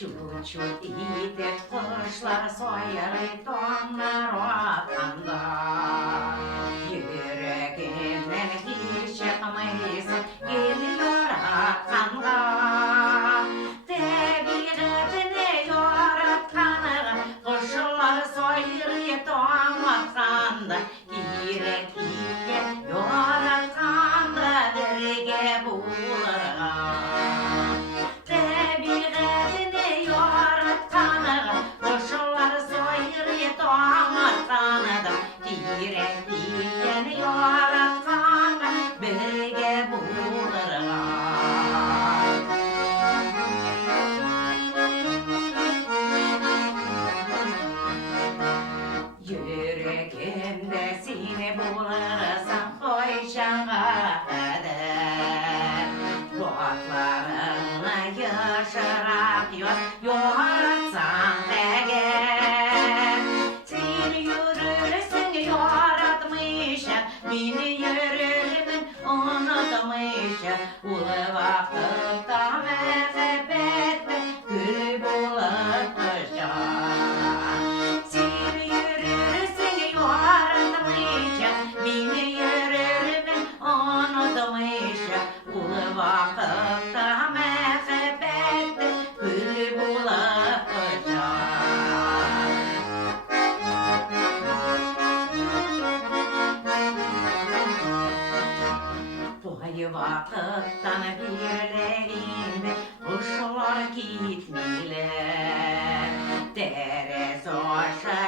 Çut iyiydi kuşlar soyarı donlar otanda. Yüreğimden hiç çıkmayısın geliyor akanda. Tabiatını yaratkanı kuşlar soyarı donatanda. Yüreğimden yaratkanda derge bulara. Yüreğimde seni bulursam koyacağım kadar. Kulaklarına yaşarak yoratsan eğer. Sen yürürsün yaratmışım, beni yürürüm unutmuşum. Ulu vakıfta mehbette gül bulutacağım. Sen yürürsün yaratmışım, beni yürürüm unutmuşum. Ulu vakıfta mehbette gül bulutacağım. Vay vakıftan birlerinde kuşlar gitmiler. Dere zoşa